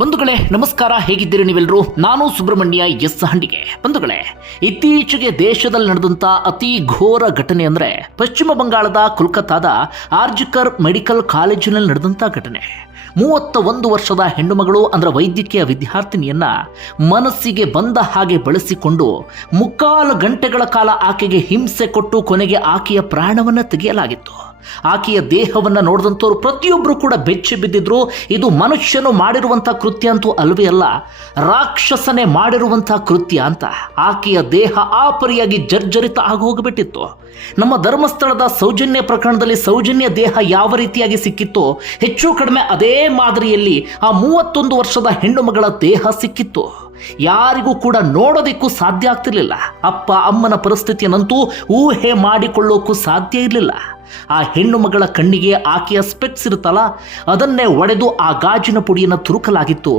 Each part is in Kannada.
ಬಂಧುಗಳೇ, ನಮಸ್ಕಾರ. ಹೇಗಿದ್ದೀರಿ ನೀವೆಲ್ಲರೂ ನಾನು ಸುಬ್ರಹ್ಮಣ್ಯ ಎಸ್ ಹಂಡಿಗೆ. ಬಂಧುಗಳೇ, ಇತ್ತೀಚೆಗೆ ದೇಶದಲ್ಲಿ ನಡೆದಂತ ಅತಿ ಘೋರ ಘಟನೆ ಅಂದ್ರೆ ಪಶ್ಚಿಮ ಬಂಗಾಳದ ಕೋಲ್ಕತ್ತಾದ ಆರ್ಜಿಕರ್ ಮೆಡಿಕಲ್ ಕಾಲೇಜಿನಲ್ಲಿ ನಡೆದಂತ ಘಟನೆ. ಮೂವತ್ತ ಒಂದು ವರ್ಷದ ಹೆಣ್ಣುಮಗಳು ಅಂದ್ರೆ ವೈದ್ಯಕೀಯ ವಿದ್ಯಾರ್ಥಿನಿಯನ್ನ ಮನಸ್ಸಿಗೆ ಬಂದ ಹಾಗೆ ಬಳಸಿಕೊಂಡು ಮುಕ್ಕಾಲು ಗಂಟೆಗಳ ಕಾಲ ಆಕೆಗೆ ಹಿಂಸೆ ಕೊಟ್ಟು ಕೊನೆಗೆ ಆಕೆಯ ಪ್ರಾಣವನ್ನ ತೆಗೆಯಲಾಗಿತ್ತು. ಆಕೆಯ ದೇಹವನ್ನು ನೋಡಿದಂಥವ್ರು ಪ್ರತಿಯೊಬ್ಬರು ಕೂಡ ಬೆಚ್ಚಿ ಬಿದ್ದಿದ್ರು. ಇದು ಮನುಷ್ಯನು ಮಾಡಿರುವಂಥ ಕೃತ್ಯ ಅಂತೂ ಅಲ್ವೇ ಅಲ್ಲ, ರಾಕ್ಷಸನೇ ಮಾಡಿರುವಂಥ ಕೃತ್ಯ ಅಂತ. ಆಕೆಯ ದೇಹ ಆಪರಿಯಾಗಿ ಪರಿಯಾಗಿ ಜರ್ಜರಿತ ಆಗಿ ಹೋಗಿಬಿಟ್ಟಿತ್ತು. ನಮ್ಮ ಧರ್ಮಸ್ಥಳದ ಸೌಜನ್ಯ ಪ್ರಕರಣದಲ್ಲಿ ಸೌಜನ್ಯ ದೇಹ ಯಾವ ರೀತಿಯಾಗಿ ಸಿಕ್ಕಿತ್ತೋ, ಹೆಚ್ಚು ಕಡಿಮೆ ಅದೇ ಮಾದರಿಯಲ್ಲಿ ಆ ಮೂವತ್ತೊಂದು ವರ್ಷದ ಹೆಣ್ಣು ಮಗಳ ದೇಹ ಸಿಕ್ಕಿತ್ತು. ಯಾರಿಗೂ ಕೂಡ ನೋಡೋದಕ್ಕೂ ಸಾಧ್ಯ ಆಗ್ತಿರ್ಲಿಲ್ಲ. ಅಪ್ಪ, ಅಮ್ಮನ ಪರಿಸ್ಥಿತಿಯನ್ನಂತೂ ಊಹೆ ಮಾಡಿಕೊಳ್ಳೋಕ್ಕೂ ಸಾಧ್ಯ ಇರಲಿಲ್ಲ. ಆ ಹೆಣ್ಣು ಮಗಳ ಕಣ್ಣಿಗೆ ಆಕೆಯ ಸ್ಪೆಕ್ಸ್ ಇರುತ್ತಲ್ಲ, ಅದನ್ನೇ ಒಡೆದು ಆ ಗಾಜಿನ ಪುಡಿಯನ್ನು ತುರುಕಲಾಗಿತ್ತು.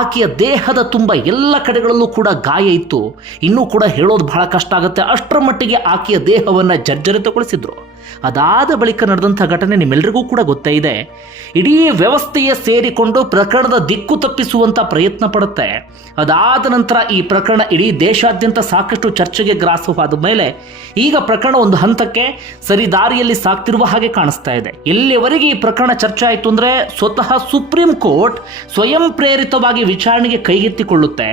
ಆಕೆಯ ದೇಹದ ತುಂಬ ಎಲ್ಲ ಕಡೆಗಳಲ್ಲೂ ಕೂಡ ಗಾಯ ಇತ್ತು. ಇನ್ನೂ ಕೂಡ ಹೇಳೋದು ಬಹಳ ಕಷ್ಟ ಆಗುತ್ತೆ. ಅಷ್ಟರ ಮಟ್ಟಿಗೆ ಆಕೆಯ ದೇಹವನ್ನು ಜರ್ಜರಿತಗೊಳಿಸಿದ್ರು. ಅದಾದ ಬಳಿಕ ನಡೆದಂಥ ಘಟನೆ ನಿಮ್ಮೆಲ್ಲರಿಗೂ ಕೂಡ ಗೊತ್ತೇ ಇದೆ. ಇಡೀ ವ್ಯವಸ್ಥೆಯ ಸೇರಿಕೊಂಡು ಪ್ರಕರಣದ ದಿಕ್ಕು ತಪ್ಪಿಸುವಂಥ ಪ್ರಯತ್ನ ಪಡುತ್ತೆ. ಅದಾದ ನಂತರ ಈ ಪ್ರಕರಣ ಇಡೀ ದೇಶಾದ್ಯಂತ ಸಾಕಷ್ಟು ಚರ್ಚೆಗೆ ಗ್ರಾಸವಾದ ಮೇಲೆ ಈಗ ಪ್ರಕರಣ ಒಂದು ಹಂತಕ್ಕೆ ಸರಿ ದಾರಿಯಲ್ಲಿ ಸಾಕ್ತಿರುವ ಹಾಗೆ ಕಾಣಿಸ್ತಾ ಇದೆ. ಎಲ್ಲಿವರೆಗೆ ಈ ಪ್ರಕರಣ ಚರ್ಚೆ ಆಯಿತು ಅಂದರೆ ಸ್ವತಃ ಸುಪ್ರೀಂ ಕೋರ್ಟ್ ಸ್ವಯಂ ಪ್ರೇರಿತವಾಗಿ ವಿಚಾರಣೆಗೆ ಕೈಗೆತ್ತಿಕೊಳ್ಳುತ್ತೆ.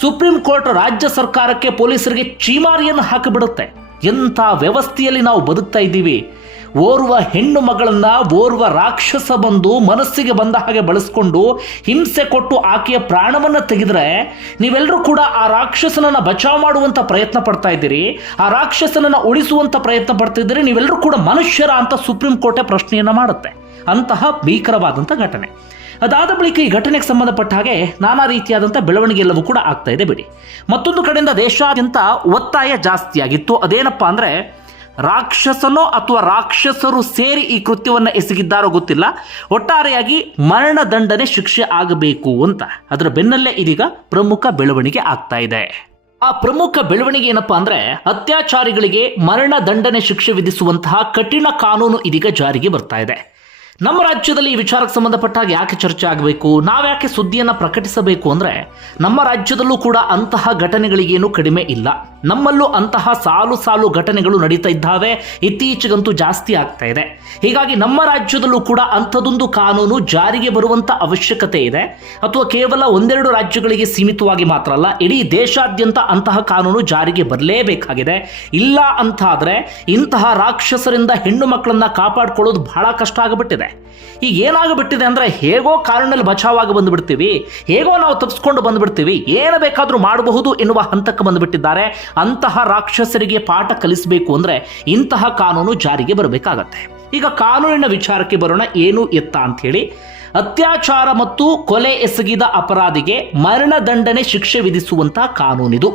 ಸುಪ್ರೀಂ ಕೋರ್ಟ್ ರಾಜ್ಯ ಸರ್ಕಾರಕ್ಕೆ ಪೊಲೀಸರಿಗೆ ಚೀಮಾರಿಯನ್ನು ಹಾಕಿಬಿಡುತ್ತೆ. ಎಂಥ ವ್ಯವಸ್ಥೆಯಲ್ಲಿ ನಾವು ಬದುಕ್ತಾ ಇದ್ದೀವಿ? ಓರ್ವ ಹೆಣ್ಣು ಮಗಳನ್ನ ಓರ್ವ ರಾಕ್ಷಸ ಬಂದು ಮನಸ್ಸಿಗೆ ಬಂದ ಹಾಗೆ ಬಳಸ್ಕೊಂಡು ಹಿಂಸೆ ಕೊಟ್ಟು ಆಕೆಯ ಪ್ರಾಣವನ್ನು ತೆಗೆದ್ರೆ ನೀವೆಲ್ಲರೂ ಕೂಡ ಆ ರಾಕ್ಷಸನನ್ನ ಬಚಾವ್ ಮಾಡುವಂತ ಪ್ರಯತ್ನ ಪಡ್ತಾ ಇದ್ದೀರಿ. ಆ ರಾಕ್ಷಸನನ್ನ ಉಳಿಸುವಂತ ಪ್ರಯತ್ನ ಪಡ್ತಾ ಇದ್ದೀರಿ. ನೀವೆಲ್ಲರೂ ಕೂಡ ಮನುಷ್ಯರ ಅಂತ ಸುಪ್ರೀಂ ಕೋರ್ಟೇ ಪ್ರಶ್ನೆಯನ್ನ ಮಾಡುತ್ತೆ. ಅಂತಹ ಭೀಕರವಾದಂಥ ಘಟನೆ. ಅದಾದ ಬಳಿಕ ಈ ಘಟನೆಗೆ ಸಂಬಂಧಪಟ್ಟ ಹಾಗೆ ನಾನಾ ರೀತಿಯಾದಂಥ ಬೆಳವಣಿಗೆ ಎಲ್ಲವೂ ಕೂಡ ಆಗ್ತಾ ಇದೆ ಬಿಡಿ. ಮತ್ತೊಂದು ಕಡೆಯಿಂದ ದೇಶಾದ್ಯಂತ ಒತ್ತಾಯ ಜಾಸ್ತಿಯಾಗಿತ್ತು. ಅದೇನಪ್ಪ ಅಂದರೆ, ರಾಕ್ಷಸನೋ ಅಥವಾ ರಾಕ್ಷಸರು ಸೇರಿ ಈ ಕೃತ್ಯವನ್ನು ಎಸಗಿದ್ದಾರೋ ಗೊತ್ತಿಲ್ಲ. ಒಟ್ಟಾರೆಯಾಗಿ ಮರಣದಂಡನೆ ಶಿಕ್ಷೆ ಆಗಬೇಕು ಅಂತ. ಅದರ ಬೆನ್ನಲ್ಲೇ ಇದೀಗ ಪ್ರಮುಖ ಬೆಳವಣಿಗೆ ಆಗ್ತಾ ಇದೆ. ಆ ಪ್ರಮುಖ ಬೆಳವಣಿಗೆ ಏನಪ್ಪಾ ಅಂದ್ರೆ, ಅತ್ಯಾಚಾರಿಗಳಿಗೆ ಮರಣ ದಂಡನೆ ಶಿಕ್ಷೆ ವಿಧಿಸುವಂತಹ ಕಠಿಣ ಕಾನೂನು ಇದೀಗ ಜಾರಿಗೆ ಬರ್ತಾ ಇದೆ. ನಮ್ಮ ರಾಜ್ಯದಲ್ಲಿ ಈ ವಿಚಾರಕ್ಕೆ ಸಂಬಂಧಪಟ್ಟಾಗ ಯಾಕೆ ಚರ್ಚೆ ಆಗಬೇಕು? ನಾವ್ಯಾಕೆ ಸುದ್ದಿಯನ್ನು ಪ್ರಕಟಿಸಬೇಕು ಅಂದರೆ ನಮ್ಮ ರಾಜ್ಯದಲ್ಲೂ ಕೂಡ ಅಂತಹ ಘಟನೆಗಳಿಗೇನು ಕಡಿಮೆ ಇಲ್ಲ. ನಮ್ಮಲ್ಲೂ ಅಂತಹ ಸಾಲು ಸಾಲು ಘಟನೆಗಳು ನಡೀತಾ ಇದ್ದಾವೆ. ಇತ್ತೀಚೆಗಂತೂ ಜಾಸ್ತಿ ಆಗ್ತಾ ಇದೆ. ಹೀಗಾಗಿ ನಮ್ಮ ರಾಜ್ಯದಲ್ಲೂ ಕೂಡ ಅಂಥದೊಂದು ಕಾನೂನು ಜಾರಿಗೆ ಬರುವಂಥ ಅವಶ್ಯಕತೆ ಇದೆ. ಅಥವಾ ಕೇವಲ ಒಂದೆರಡು ರಾಜ್ಯಗಳಿಗೆ ಸೀಮಿತವಾಗಿ ಮಾತ್ರ ಅಲ್ಲ, ಇಡೀ ದೇಶಾದ್ಯಂತ ಅಂತಹ ಕಾನೂನು ಜಾರಿಗೆ ಬರಲೇಬೇಕಾಗಿದೆ. ಇಲ್ಲ ಅಂತಾದರೆ ಇಂತಹ ರಾಕ್ಷಸರಿಂದ ಹೆಣ್ಣು ಮಕ್ಕಳನ್ನು ಕಾಪಾಡಿಕೊಳ್ಳೋದು ಬಹಳ ಕಷ್ಟ ಆಗಿಬಿಟ್ಟಿದೆ. ಈಗ ಏನಾಗ್ಬಿಟ್ಟಿದೆ ಅಂದ್ರೆ ಹೇಗೋ ಕಾರಣದಲ್ಲಿ ಬಚಾವಾಗಿ ಬಂದ್ಬಿಡ್ತೀವಿ, ಹೇಗೋ ನಾವು ತಪ್ಪಿಸ್ಕೊಂಡು ಬಂದ್ಬಿಡ್ತೀವಿ, ಏನು ಬೇಕಾದರೂ ಮಾಡಬಹುದು ಎನ್ನುವ ಹಂತಕ್ಕೆ ಬಂದುಬಿಟ್ಟಿದ್ದಾರೆ. ಅಂತಹ ರಾಕ್ಷಸರಿಗೆ ಪಾಠ ಕಲಿಸಬೇಕು ಅಂದ್ರೆ ಇಂತಹ ಕಾನೂನು ಜಾರಿಗೆ ಬರಬೇಕಾಗತ್ತೆ. ಈಗ ಕಾನೂನಿನ ವಿಚಾರಕ್ಕೆ ಬರೋಣ, ಏನು ಎತ್ತ ಅಂತ ಹೇಳಿ ಅತ್ಯಾಚಾರ ಮತ್ತು ಕೊಲೆ ಎಸಗಿದ ಅಪರಾಧಿಗೆ ಮರಣದಂಡನೆ ಶಿಕ್ಷೆ ವಿಧಿಸುವಂತಹ ಕಾನೂನಿದು.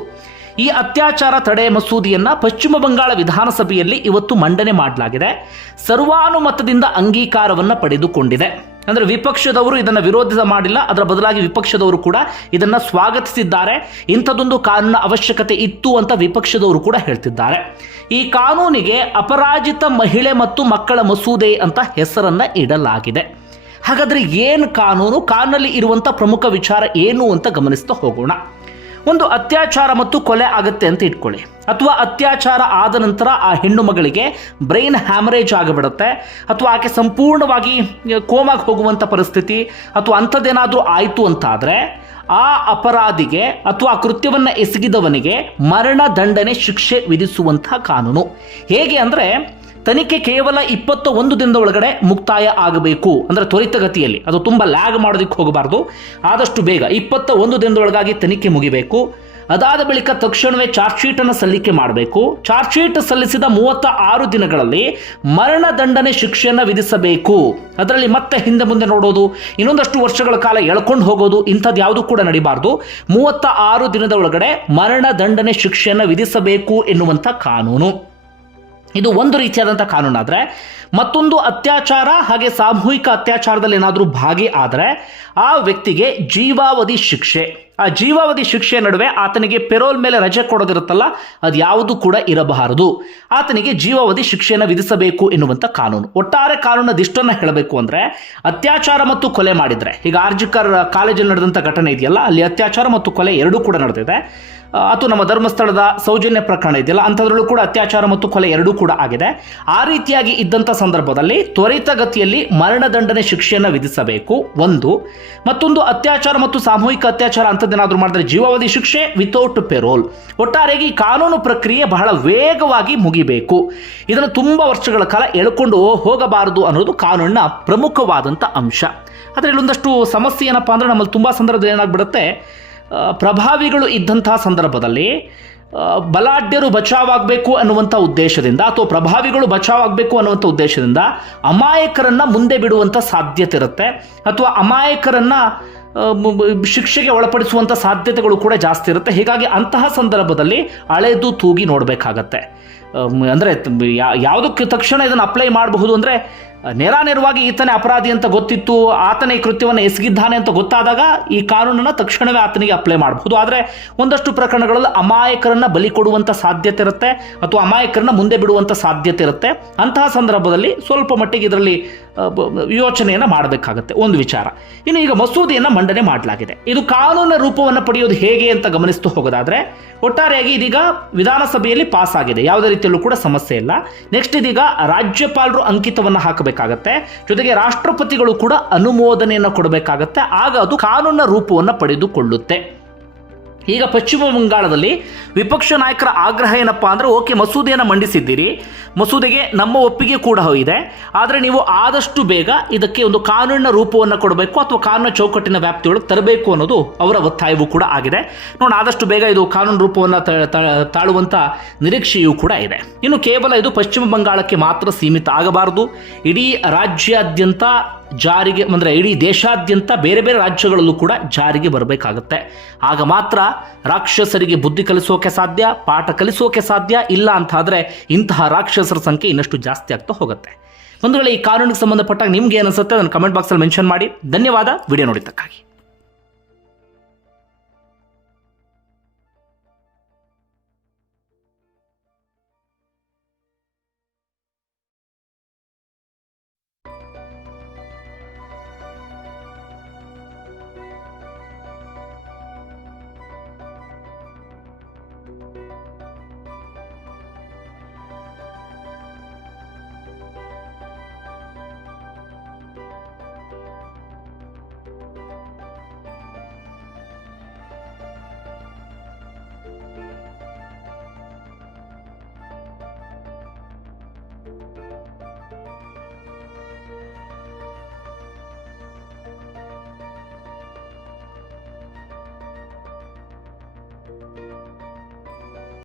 ಈ ಅತ್ಯಾಚಾರ ತಡೆ ಮಸೂದೆಯನ್ನ ಪಶ್ಚಿಮ ಬಂಗಾಳ ವಿಧಾನಸಭೆಯಲ್ಲಿ ಇವತ್ತು ಮಂಡನೆ ಮಾಡಲಾಗಿದೆ. ಸರ್ವಾನುಮತದಿಂದ ಅಂಗೀಕಾರವನ್ನ ಪಡೆದುಕೊಂಡಿದೆ. ಅಂದ್ರೆ ವಿಪಕ್ಷದವರು ಇದನ್ನ ವಿರೋಧ ಮಾಡಿಲ್ಲ, ಅದರ ಬದಲಾಗಿ ವಿಪಕ್ಷದವರು ಕೂಡ ಇದನ್ನ ಸ್ವಾಗತಿಸಿದ್ದಾರೆ. ಇಂಥದೊಂದು ಕಾನೂನ ಅವಶ್ಯಕತೆ ಇತ್ತು ಅಂತ ವಿಪಕ್ಷದವರು ಕೂಡ ಹೇಳ್ತಿದ್ದಾರೆ. ಈ ಕಾನೂನಿಗೆ ಅಪರಾಜಿತ ಮಹಿಳೆ ಮತ್ತು ಮಕ್ಕಳ ಮಸೂದೆ ಅಂತ ಹೆಸರನ್ನ ಇಡಲಾಗಿದೆ. ಹಾಗಾದ್ರೆ ಏನು ಕಾನೂನು? ಕಾನೂನಲ್ಲಿ ಇರುವಂತ ಪ್ರಮುಖ ವಿಚಾರ ಏನು ಅಂತ ಗಮನಿಸ್ತಾ ಹೋಗೋಣ. ಒಂದು ಅತ್ಯಾಚಾರ ಮತ್ತು ಕೊಲೆ ಆಗುತ್ತೆ ಅಂತ ಇಟ್ಕೊಳ್ಳಿ. ಅಥವಾ ಅತ್ಯಾಚಾರ ಆದ ನಂತರ ಆ ಹೆಣ್ಣು ಮಗಳಿಗೆ ಬ್ರೈನ್ ಹ್ಯಾಮರೇಜ್ ಆಗಿಬಿಡುತ್ತೆ. ಅಥವಾ ಆಕೆ ಸಂಪೂರ್ಣವಾಗಿ ಕೋಮಾಗಿ ಹೋಗುವಂಥ ಪರಿಸ್ಥಿತಿ ಅಥವಾ ಅಂಥದ್ದೇನಾದರೂ ಆಯಿತು ಅಂತಾದರೆ ಆ ಅಪರಾಧಿಗೆ ಅಥವಾ ಆ ಕೃತ್ಯವನ್ನು ಎಸಗಿದವನಿಗೆ ಮರಣ ದಂಡನೆ ಶಿಕ್ಷೆ ವಿಧಿಸುವಂತಹ ಕಾನೂನು. ಹೇಗೆ ಅಂದರೆ ತನಿಖೆ ಕೇವಲ ಇಪ್ಪತ್ತ ಒಂದು ದಿನದ ಒಳಗಡೆ ಮುಕ್ತಾಯ ಆಗಬೇಕು. ಅಂದರೆ ತ್ವರಿತಗತಿಯಲ್ಲಿ ಅದು ತುಂಬ ಲ್ಯಾಗ್ ಮಾಡೋದಕ್ಕೆ ಹೋಗಬಾರ್ದು. ಆದಷ್ಟು ಬೇಗ ಇಪ್ಪತ್ತ ಒಂದು ದಿನದೊಳಗಾಗಿ ತನಿಖೆ ಮುಗಿಬೇಕು. ಅದಾದ ಬಳಿಕ ತಕ್ಷಣವೇ ಚಾರ್ಜ್ ಶೀಟ್ ಸಲ್ಲಿಕೆ ಮಾಡಬೇಕು. ಚಾರ್ಜ್ ಶೀಟ್ ಸಲ್ಲಿಸಿದ ಮೂವತ್ತ ಆರು ದಿನಗಳಲ್ಲಿ ಮರಣದಂಡನೆ ಶಿಕ್ಷೆಯನ್ನು ವಿಧಿಸಬೇಕು. ಅದರಲ್ಲಿ ಮತ್ತೆ ಹಿಂದೆ ಮುಂದೆ ನೋಡೋದು, ಇನ್ನೊಂದಷ್ಟು ವರ್ಷಗಳ ಕಾಲ ಎಳ್ಕೊಂಡು ಹೋಗೋದು, ಇಂಥದ್ದು ಯಾವುದು ಕೂಡ ನಡಿಬಾರ್ದು. ಮೂವತ್ತ ಆರು ದಿನದ ಒಳಗಡೆ ಮರಣ ದಂಡನೆ ಶಿಕ್ಷೆಯನ್ನು ವಿಧಿಸಬೇಕು ಎನ್ನುವಂಥ ಕಾನೂನು. ಇದು ಒಂದು ರೀತಿಯಾದಂಥ ಕಾನೂನಾದರೆ ಮತ್ತೊಂದು ಅತ್ಯಾಚಾರ ಹಾಗೆ ಸಾಮೂಹಿಕ ಅತ್ಯಾಚಾರದಲ್ಲಿ ಏನಾದರೂ ಭಾಗಿ ಆದರೆ, ಆ ವ್ಯಕ್ತಿಗೆ ಜೀವಾವಧಿ ಶಿಕ್ಷೆ. ಆ ಜೀವಾವಧಿ ಶಿಕ್ಷೆ ನಡುವೆ ಆತನಿಗೆ ಪೆರೋಲ್ ಮೇಲೆ ರಜೆ ಕೊಡೋದಿರುತ್ತಲ್ಲ ಅದು ಯಾವುದು ಕೂಡ ಇರಬಾರದು. ಆತನಿಗೆ ಜೀವಾವಧಿ ಶಿಕ್ಷೆಯನ್ನು ವಿಧಿಸಬೇಕು ಎನ್ನುವಂಥ ಕಾನೂನು. ಒಟ್ಟಾರೆ ಕಾನೂನದ ಇಷ್ಟನ್ನು ಹೇಳಬೇಕು ಅಂದರೆ, ಅತ್ಯಾಚಾರ ಮತ್ತು ಕೊಲೆ ಮಾಡಿದರೆ, ಈಗ ಆರ್ಜಿಕರ್ ಕಾಲೇಜಲ್ಲಿ ನಡೆದಂಥ ಘಟನೆ ಇದೆಯಲ್ಲ, ಅಲ್ಲಿ ಅತ್ಯಾಚಾರ ಮತ್ತು ಕೊಲೆ ಎರಡೂ ಕೂಡ ನಡೆದಿದೆ. ಅಥವಾ ನಮ್ಮ ಧರ್ಮಸ್ಥಳದ ಸೌಜನ್ಯ ಪ್ರಕರಣ ಇದೆಯಲ್ಲ, ಅಂಥದ್ರಲ್ಲೂ ಕೂಡ ಅತ್ಯಾಚಾರ ಮತ್ತು ಕೊಲೆ ಎರಡೂ ಕೂಡ ಆಗಿದೆ. ಆ ರೀತಿಯಾಗಿ ಇದ್ದಂಥ ಸಂದರ್ಭದಲ್ಲಿ ತ್ವರಿತಗತಿಯಲ್ಲಿ ಮರಣದಂಡನೆ ಶಿಕ್ಷೆಯನ್ನು ವಿಧಿಸಬೇಕು, ಒಂದು. ಮತ್ತೊಂದು, ಅತ್ಯಾಚಾರ ಮತ್ತು ಸಾಮೂಹಿಕ ಅತ್ಯಾಚಾರ ಅಂಥದ್ದೇನಾದರೂ ಮಾಡಿದರೆ ಜೀವಾವಧಿ ಶಿಕ್ಷೆ ವಿತೌಟ್ ಪೆರೋಲ್ ಒಟ್ಟಾರೆಯಾಗಿ ಕಾನೂನು ಪ್ರಕ್ರಿಯೆ ಬಹಳ ವೇಗವಾಗಿ ಮುಗಿಬೇಕು. ಇದನ್ನು ತುಂಬ ವರ್ಷಗಳ ಕಾಲ ಎಳ್ಕೊಂಡು ಹೋಗಬಾರದು ಅನ್ನೋದು ಕಾನೂನಿನ ಪ್ರಮುಖವಾದಂಥ ಅಂಶ. ಆದರೆ ಇಲ್ಲೊಂದಷ್ಟು ಸಮಸ್ಯೆ ಏನಪ್ಪಾ ಅಂದರೆ ನಮ್ಮಲ್ಲಿ ತುಂಬ ಸಂದರ್ಭದಲ್ಲಿ ಏನಾಗ್ಬಿಡುತ್ತೆ ಪ್ರಭಾವಿಗಳು ಇದ್ದಂತಹ ಸಂದರ್ಭದಲ್ಲಿ ಬಲಾಢ್ಯರು ಬಚಾವಾಗಬೇಕು ಅನ್ನುವಂಥ ಉದ್ದೇಶದಿಂದ ಅಥವಾ ಪ್ರಭಾವಿಗಳು ಬಚಾವಾಗಬೇಕು ಅನ್ನುವಂಥ ಉದ್ದೇಶದಿಂದ ಅಮಾಯಕರನ್ನು ಮುಂದೆ ಬಿಡುವಂಥ ಸಾಧ್ಯತೆ ಇರುತ್ತೆ. ಅಥವಾ ಅಮಾಯಕರನ್ನು ಶಿಕ್ಷೆಗೆ ಒಳಪಡಿಸುವಂಥ ಸಾಧ್ಯತೆಗಳು ಕೂಡ ಜಾಸ್ತಿ ಇರುತ್ತೆ. ಹೀಗಾಗಿ ಅಂತಹ ಸಂದರ್ಭದಲ್ಲಿ ಅಳೆದು ತೂಗಿ ನೋಡಬೇಕಾಗತ್ತೆ. ಅಂದರೆ ಯಾವುದಕ್ಕೆ ತಕ್ಷಣ ಇದನ್ನು ಅಪ್ಲೈ ಮಾಡಬಹುದು ಅಂದರೆ ನೇರಾನೇರವಾಗಿ ಈತನೇ ಅಪರಾಧಿ ಅಂತ ಗೊತ್ತಿತ್ತು, ಆತನೇ ಈ ಕೃತ್ಯವನ್ನು ಎಸಗಿದ್ದಾನೆ ಅಂತ ಗೊತ್ತಾದಾಗ ಈ ಕಾನೂನನ್ನು ತಕ್ಷಣವೇ ಆತನಿಗೆ ಅಪ್ಲೈ ಮಾಡಬಹುದು. ಆದರೆ ಒಂದಷ್ಟು ಪ್ರಕರಣಗಳಲ್ಲಿ ಅಮಾಯಕರನ್ನ ಬಲಿ ಕೊಡುವಂಥ ಸಾಧ್ಯತೆ ಇರುತ್ತೆ ಅಥವಾ ಅಮಾಯಕರನ್ನ ಮುಂದೆ ಬಿಡುವಂಥ ಸಾಧ್ಯತೆ ಇರುತ್ತೆ. ಅಂತಹ ಸಂದರ್ಭದಲ್ಲಿ ಸ್ವಲ್ಪ ಮಟ್ಟಿಗೆ ಇದರಲ್ಲಿ ಯೋಚನೆಯನ್ನು ಮಾಡಬೇಕಾಗತ್ತೆ. ಒಂದು ವಿಚಾರ. ಇನ್ನು ಈಗ ಮಸೂದೆಯನ್ನು ಮಂಡನೆ ಮಾಡಲಾಗಿದೆ. ಇದು ಕಾನೂನಿನ ರೂಪವನ್ನು ಪಡೆಯೋದು ಹೇಗೆ ಅಂತ ಗಮನಿಸ್ತು ಹೋಗೋದಾದ್ರೆ, ಒಟ್ಟಾರೆಯಾಗಿ ಇದೀಗ ವಿಧಾನಸಭೆಯಲ್ಲಿ ಪಾಸ್ ಆಗಿದೆ. ಯಾವುದೇ ರೀತಿಯಲ್ಲೂ ಕೂಡ ಸಮಸ್ಯೆ ಇಲ್ಲ. ನೆಕ್ಸ್ಟ್ ಇದೀಗ ರಾಜ್ಯಪಾಲರು ಅಂಕಿತವನ್ನು ಹಾಕಬೇಕಾಗತ್ತೆ ಜೊತೆಗೆ ರಾಷ್ಟ್ರಪತಿಗಳು ಕೂಡ ಅನುಮೋದನೆಯನ್ನು ಕೊಡಬೇಕಾಗತ್ತೆ. ಆಗ ಅದು ಕಾನೂನ ರೂಪವನ್ನು ಪಡೆದುಕೊಳ್ಳುತ್ತೆ. ಈಗ ಪಶ್ಚಿಮ ಬಂಗಾಳದಲ್ಲಿ ವಿಪಕ್ಷ ನಾಯಕರ ಆಗ್ರಹ ಏನಪ್ಪ ಅಂದರೆ, ಓಕೆ, ಮಸೂದೆಯನ್ನು ಮಂಡಿಸಿದ್ದೀರಿ, ಮಸೂದೆಗೆ ನಮ್ಮ ಒಪ್ಪಿಗೆ ಕೂಡ ಇದೆ, ಆದರೆ ನೀವು ಆದಷ್ಟು ಬೇಗ ಇದಕ್ಕೆ ಒಂದು ಕಾನೂನಿನ ರೂಪವನ್ನು ಕೊಡಬೇಕು ಅಥವಾ ಕಾನೂನು ಚೌಕಟ್ಟಿನ ವ್ಯಾಪ್ತಿಯೊಳಗೆ ತರಬೇಕು ಅನ್ನೋದು ಅವರ ಒತ್ತಾಯವೂ ಕೂಡ ಆಗಿದೆ. ನೋಡಿ ಆದಷ್ಟು ಬೇಗ ಇದು ಕಾನೂನು ರೂಪವನ್ನು ತಾಳುವಂಥ ನಿರೀಕ್ಷೆಯೂ ಕೂಡ ಇದೆ. ಇನ್ನು ಕೇವಲ ಇದು ಪಶ್ಚಿಮ ಬಂಗಾಳಕ್ಕೆ ಮಾತ್ರ ಸೀಮಿತ ಆಗಬಾರದು. ಇಡೀ ರಾಜ್ಯಾದ್ಯಂತ ಜಾರಿಗೆ ಅಂದರೆ ಇಡೀ ದೇಶಾದ್ಯಂತ ಬೇರೆ ಬೇರೆ ರಾಜ್ಯಗಳಲ್ಲೂ ಕೂಡ ಜಾರಿಗೆ ಬರಬೇಕಾಗತ್ತೆ. ಆಗ ಮಾತ್ರ ರಾಕ್ಷಸರಿಗೆ ಬುದ್ಧಿ ಕಲಿಸೋಕೆ ಸಾಧ್ಯ, ಪಾಠ ಕಲಿಸೋಕೆ ಸಾಧ್ಯ, ಇಲ್ಲ ಅಂತಾದರೆ ಇಂತಹ ರಾಕ್ಷಸರ ಸಂಖ್ಯೆ ಇನ್ನಷ್ಟು ಜಾಸ್ತಿ ಆಗ್ತಾ ಹೋಗುತ್ತೆ. ಒಂದು ವೇಳೆ ಈ ಕಾನೂನಿಗೆ ಸಂಬಂಧಪಟ್ಟಾಗ ನಿಮ್ಗೆ ಏನು ಅನಿಸುತ್ತೆ ಅದನ್ನು ಕಮೆಂಟ್ ಬಾಕ್ಸಲ್ಲಿ ಮೆನ್ಷನ್ ಮಾಡಿ. ಧನ್ಯವಾದ, ವಿಡಿಯೋ ನೋಡಿದ್ದಕ್ಕಾಗಿ.